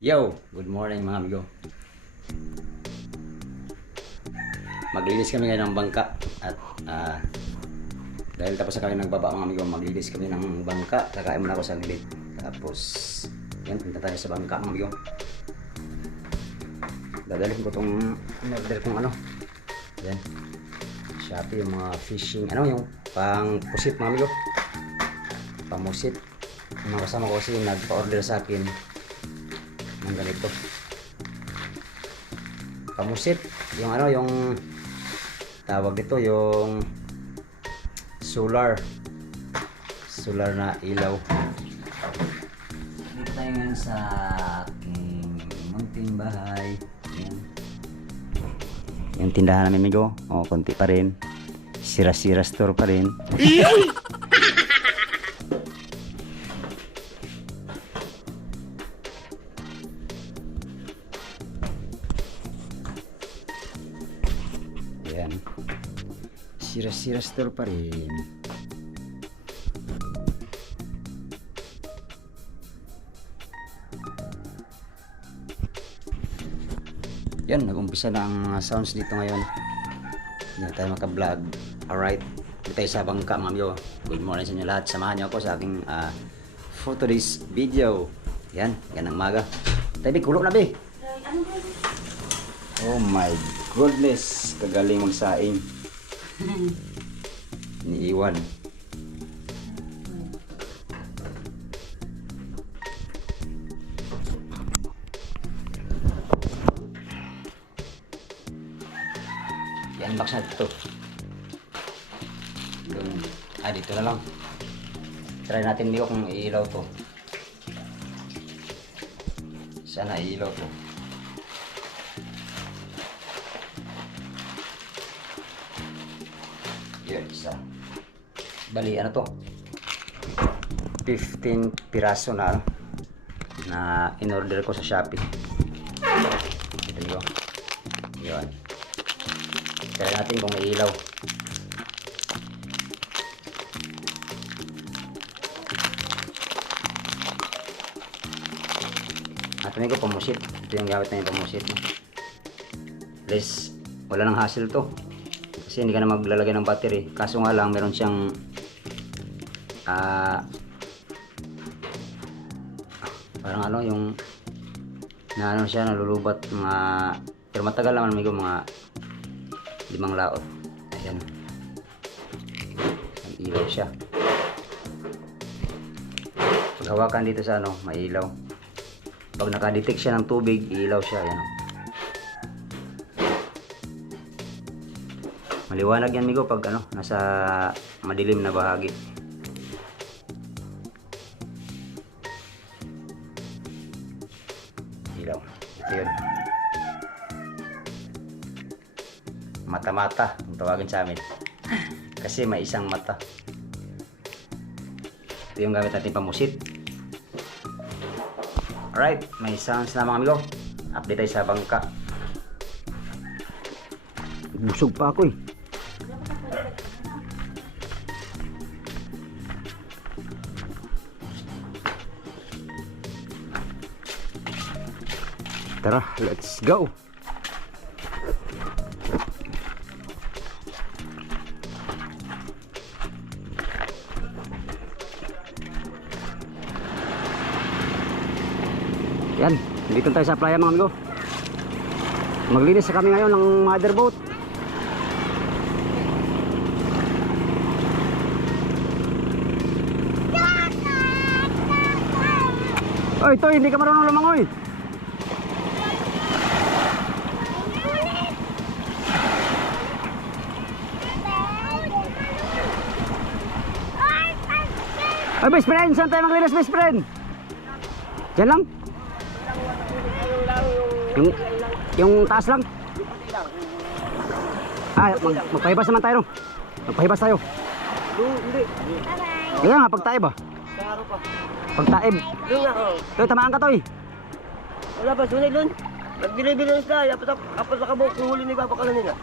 Yo, good morning mga amigo. Maglinis kami ngayon ng bangka at ah, dahil tapos na kami nagbaba mga amigo, maglinis kami ng bangka. Kakain muna ako sa limit. Tapos, yan, punta tayo sa bangka mga amigo. Dadalhin ko tong order kong ano. Yan. Shopee yung mga fishing, ano yung pang pusit mga amigo. Pamusit. Mga kasama ko kasi nagpa-order sa akin ng ganito kamusit. Yung ano yung tawag dito yung solar. Solar na ilaw. Dito tayo ngayon sa aking munting bahay. Yan yung tindahan namin migo. O konti pa rin. Sira-sira store pa rin Sira-sira store pa rin. Yan, nag-umpisa na ang mga sounds dito ngayon. Hindi na tayo maka-vlog. Alright. Dito tayo sa bangka mga amigo. Good morning sa inyo lahat. Samahan niyo ako sa aking ah, for today's video. Yan, yan ang maga. Tayo, Bi, kulo na, Bi. Oh my goodness, kagaling magsaing. Iniiwan. Yan box na dito. Yung, ah, dito na lang. Try natin dito kung iilaw to. Sana iilaw to. Isa. Bali, ano to? 15 piraso na ano, na in-order ko sa Shopee. Ito nyo. Yun. Try natin kung may ilaw. At ko pamusit. Ito yung gamit na yung pamusit. Less, wala nang hassle to. Kasi hindi ka na maglalagay ng battery. Kaso nga lang, meron siyang ah parang ano yung na ano siya nalulubat mga pero matagal naman may mga limang laot. Ayan. Ilaw siya. Pag hawakan dito sa ano may ilaw. Pag nakadetect siya ng tubig ilaw siya ayan Maliwanag yan, Migo, pag ano, nasa madilim na bahagi. Ilaw. Ito yun. Mata-mata, ang tawagin sa amin. Kasi may isang mata. Ito yung gamit natin pamusit. Alright, may sounds na mga amigo. Update tayo sa bangka. Busog pa ako eh. Tara, let's go. Yan, dito tayo sa playa mga amigo. Maglinis sa kami ngayon ng mother boat. Oy, to hindi ka marunong lumangoy. Ay, best friend, saan tayo maglinis, best friend? Diyan lang? Yung, yung taas lang? Ah, mag, magpahibas naman tayo. no? Magpahibas tayo. Hindi. Kaya nga, pagtaib ah. Karo pa. Pagtaib. Doon ako. Toy, tamaan ka, Toy. Wala pa, sunay doon. Ng isda. Apat na, apat na kabok. Kung huli ni Papa ka nila.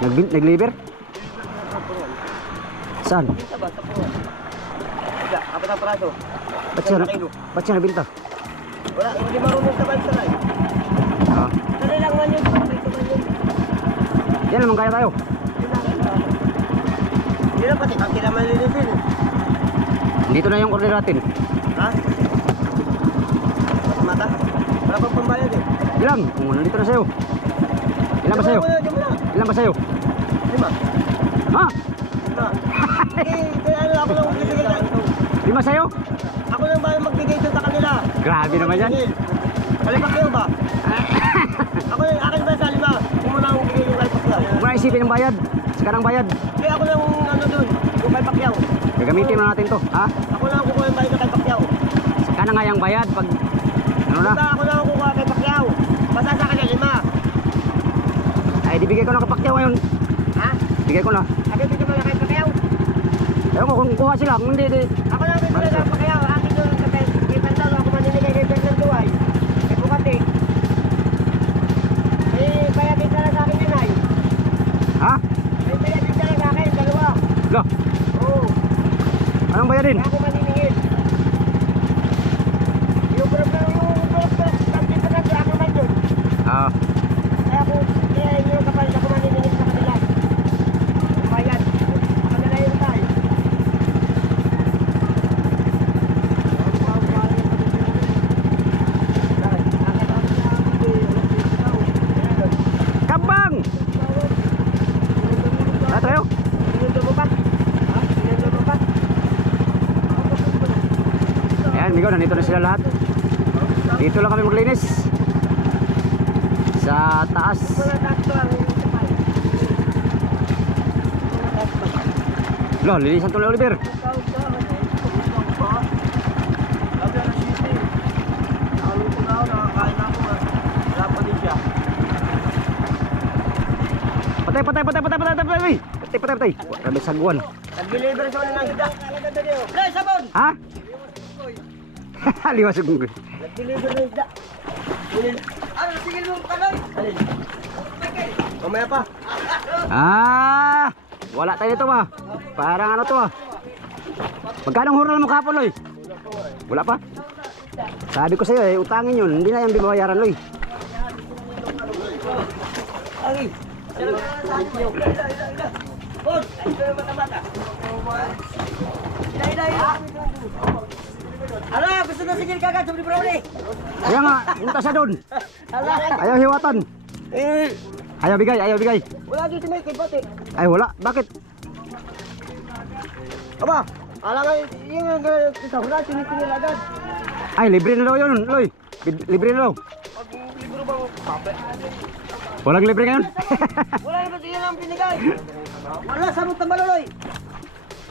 Nag nagliver? Tapuran. Saan? Binta ba? isda, apat na praso. Ba't siya, na- ba't siya nabinta? Wala, hindi marunong sa bike sanay. Ah. Sanay lang man yun, dito man yun. Yan naman kaya tayo. Hindi na pati, kaki naman linisin. eh. Dito na yung order natin. Ha? Mas mata? Wala pang pambayad eh. Ilan? Kung nandito na sa'yo. Ilan ba sa'yo? Diyan ba sa'yo? Lima. Ha? Lima. Eh, kaya lang ako lang ang bibigyan natin. Lima sa'yo? Ako lang ba yung magbigay doon sa kanila? Grabe naman yan. Kalipak kayo ba? Ako yung akin ba sa lima? Kung muna akong bigay yung kalipak kayo. Huwag na isipin ng bayad. Saka ng bayad. Kaya ako lang ano doon, yung kalipak. Gagamitin na natin to. Ha? Ako lang ang kukuha yung bayad ng kalipak. Saka na nga yung bayad pag... Ano na? Ako lang ang kukuha kay Pacquiao. Basta sa kanya lima. Ay, di bigay ko na kapakyaw ngayon. Ha? Bigay ko na. Ako dito mo na kay Pacquiao. Ewan ko kung kuha sila. Kung hindi, দিন sila lahat. Dito lang kami maglinis. Sa taas. Lo, linisan to ni Oliver. Patay, patay, patay, patay, patay, patay, patay. Patay, patay, patay. Grabe sagwan. Nag-deliver siya ng isda. Nay, sabon! Ha? Liwas yung Nag-deliver ng isda. Ano, mo kaloy? Alin? Mamaya pa. Ah! Wala tayo nito ba? Parang ano to ah. Magkano hural mo kahapon, Loy? Wala pa? Sabi ko sa'yo eh, utangin yun. Hindi na yung bibayaran, Loy. Agi. Bon, ito mata-mata. Ilay, ilay. Ala, gusto na sigil kagad sa brownie. Kaya nga, punta siya doon. Ala. Ayaw hiwatan. Eh, Ayaw bigay, ayaw bigay. wala dito may bote. Ay, wala. Bakit? Aba, ala nga yung isa ko na tinitingil agad. Ay, libre na daw yun, Loy. Libre na daw. Pag libro bang pape. Walang libre ngayon. Wala na ba yan ang binigay? Wala sa mo tambaloy.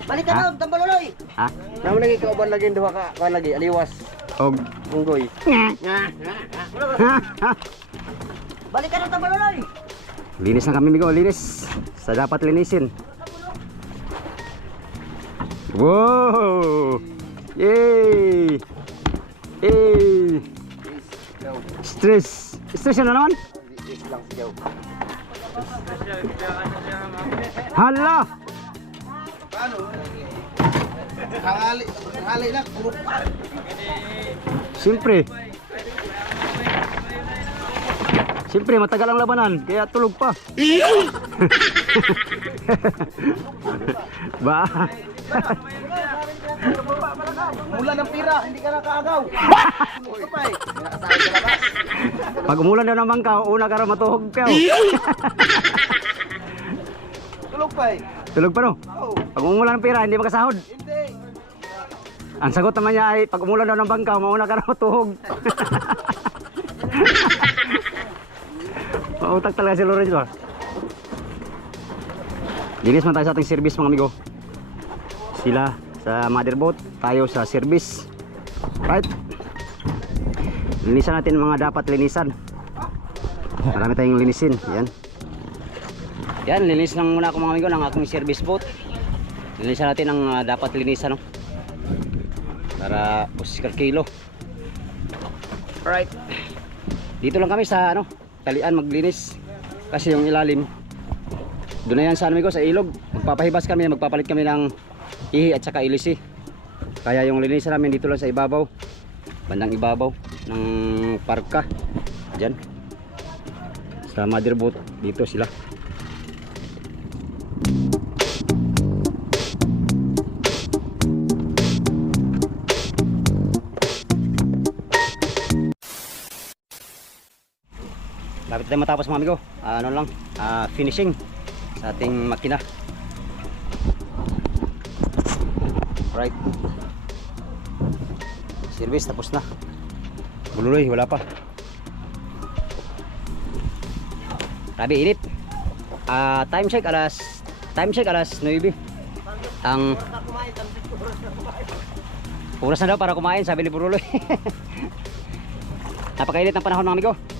Balik ka na, tambaloy. ha? Namo lagi kauban lagi duha ka, ka lagi aliwas. Og. Unggoy. Balik ka na tambaloy. linis na kami, Migo. Linis. Sa dapat linisin. Wow! Yay! Yay! Stress. Stress na naman? lang Hala! Hangali, hangali lang, puro Siyempre. Siyempre, matagal ang labanan, kaya tulog pa. ba? Mula ng pira, hindi ka nakaagaw. Pag umulan daw ng bangka, una ka rin matuhog ka. Tulog pa eh. Tulog pa no? Pag umulan ng pira, hindi makasahod. Hindi. Ang sagot naman niya ay, pag umulan daw ng bangka, mauna ka rin matuhog. Mautak talaga si Lorenzo. ah. Linis man tayo sa ating service mga amigo. Sila sa motherboat, tayo sa service. Right? Linisan natin mga dapat linisan. Marami tayong linisin. Yan. Yan, linis lang muna ako mga amigo ng aking service boat. Linisan natin ang ah, dapat linisan. No? Para Oscar kilo. Alright. Dito lang kami sa ano, talian maglinis. Kasi yung ilalim, doon na yan sa amigo sa ilog. Magpapahibas kami, magpapalit kami ng ihi at saka ilisi. Kaya yung linisan namin dito lang sa ibabaw. Bandang ibabaw ng parka. Diyan. Sa motherboat dito sila. Lapit tayo matapos mga amigo. Ah, ano lang, ah, finishing sa ating makina. Right. Service tapos na. Bululoy, wala pa. Grabe, init. Ah, time check alas time check alas 9. Ang oras na daw para kumain, sabi ni Buruloy. Napakainit ng panahon mga amigo.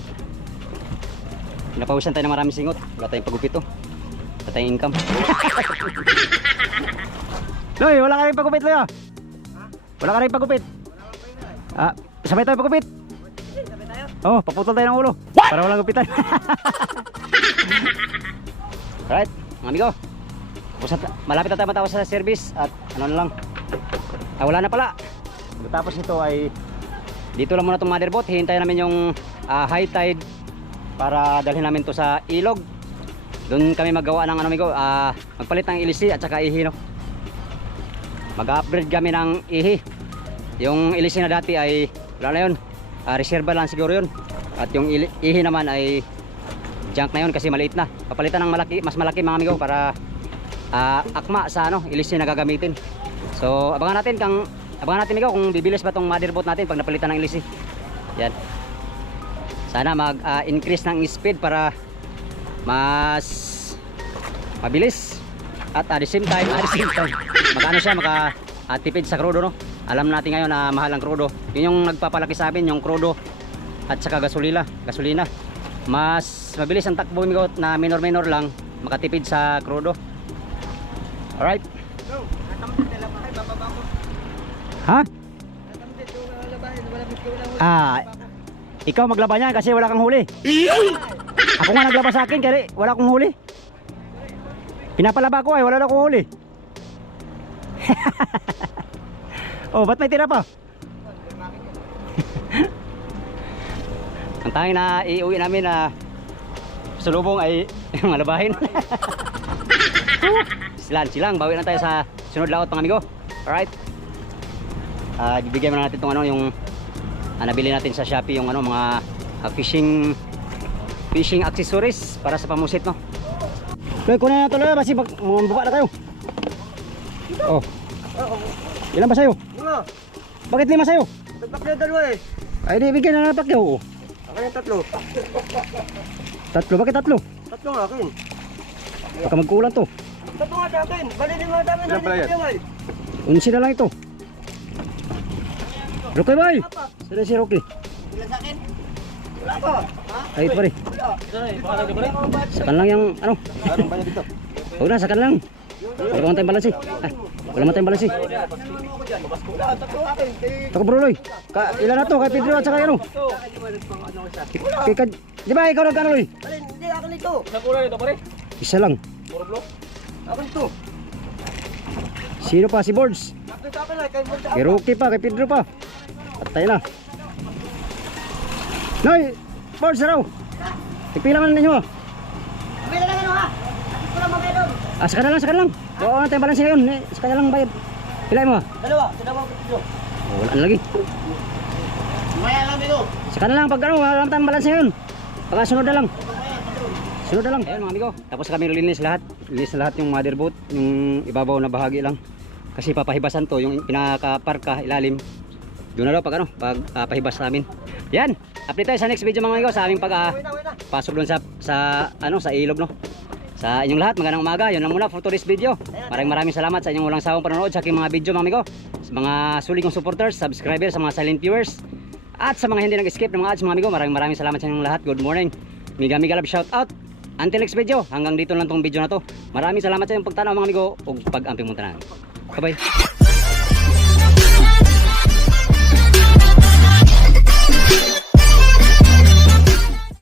Napawisan tayo ng maraming singot. Wala tayong pagupit to. Wala tayong income. Loy, wala ka rin pagupit, Loy. ah. Wala ka rin pagupit. Ah, sabay tayo pagupit. Oh, paputol tayo ng ulo. Para walang gupitan. Alright, mga amigo. Malapit na tayo matapos sa service at ano na lang. Ah, wala na pala. Tapos ito ay dito lang muna itong motherboard. Hihintayin namin yung ah, high tide para dalhin namin to sa ilog. Doon kami magawa ng ano amigo, ah, magpalit ng ilisi at saka ihi no. Mag-upgrade kami ng ihi. Yung ilisi na dati ay wala na yun. Ah, reserva lang siguro yun. At yung ihi naman ay junk na yun kasi maliit na. Papalitan ng malaki, mas malaki mga amigo para ah, akma sa ano, ilisi na gagamitin. So, abangan natin kang abangan natin ikaw kung bibilis ba tong motherboard natin pag napalitan ng ilisi. Yan. Sana mag-increase ng speed para mas mabilis at at the same time, at the same time, magano siya maka ah, tipid sa krudo no. Alam natin ngayon na mahal ang krudo. Yun yung nagpapalaki sa amin, yung krudo at saka gasolina, gasolina. Mas mabilis ang takbo migo na minor-minor lang makatipid sa krudo. Alright. Ha? Ah, ikaw maglaba niyan kasi wala kang huli. Ako nga naglaba sa akin kasi wala akong huli. Pinapalaba ko ay wala na akong huli. oh, ba't may tira pa? Ang tanging na iuwi namin na sulubong ay malabahin. silang, silang, bawi na tayo sa sunod laot mga amigo. Alright. Ah, bibigyan mo na natin tong ano yung ah, nabili natin sa Shopee yung ano mga ah, fishing fishing accessories para sa pamusit no. Loy, kunin na to Loy, basi mag mga baba na kayo. Oh. Ilan ba sa'yo? Lima. Bakit lima sa'yo? Tagpak na dalawa eh. Ay di bigyan na napak yun. Ako yung tatlo. Tatlo, bakit tatlo? Tatlo nga akin. Baka magkulang to. Tatlo nga sa akin. Bali lima dami na pala yan? dito yan. Unsi na lang ito. Rocky boy! Sino si Rocky? Ilan sa akin? Wala pa. Ha? Ay, ito pare. Wala. Sakan lang yung ano. Huwag na, sakan lang. Wala man tayong balansi. Ay, wala man tayong. Wala, akin. Kay- Tako bro, Loy. Ka, ilan na to? Kay Pedro at saka ano? Kay, kay, di ba ikaw nagkano, Loy? Hindi akin ito. Isa lang. Akin ito. Sino pa? Si Boards. Kay Rocky pa, kay Pedro pa. Patay na. Loy! Boards na raw. Tigpila man ninyo. Bili lang ano ha? Ah, saka na lang, saka na lang. Oo, na tayong balansi ngayon. Eh, saka na lang bayad. Pilay mo. Dalawa. Dalawa ko. Oh, wala na lagi. Maya lang ito. Saka na lang pag ano, wala tayong balansi ngayon. Baka sunod na lang. Sunod na lang. Ayun mga amigo, tapos kami linis lahat. Linis lahat yung motherboard, yung ibabaw na bahagi lang. Kasi papahibasan to, yung pinaka-parka ilalim. Doon na daw pag ano, pag ah, pahibas namin. Yan, update tayo sa next video mga amigo sa aming pag na. pasok doon sa sa ano sa ilog no. Sa inyong lahat, magandang umaga. Yun lang muna for today's video. Maraming maraming salamat sa inyong walang sawang panonood sa aking mga video mga amigo. Sa mga sulit kong supporters, subscribers, sa mga silent viewers. At sa mga hindi nag-skip ng mga ads mga amigo, maraming maraming salamat sa inyong lahat. Good morning. Miga miga love shout out. Until next video, hanggang dito lang tong video na to. Maraming salamat sa inyong pagtanaw mga amigo ug pag-amping mong tanan. Bye-bye.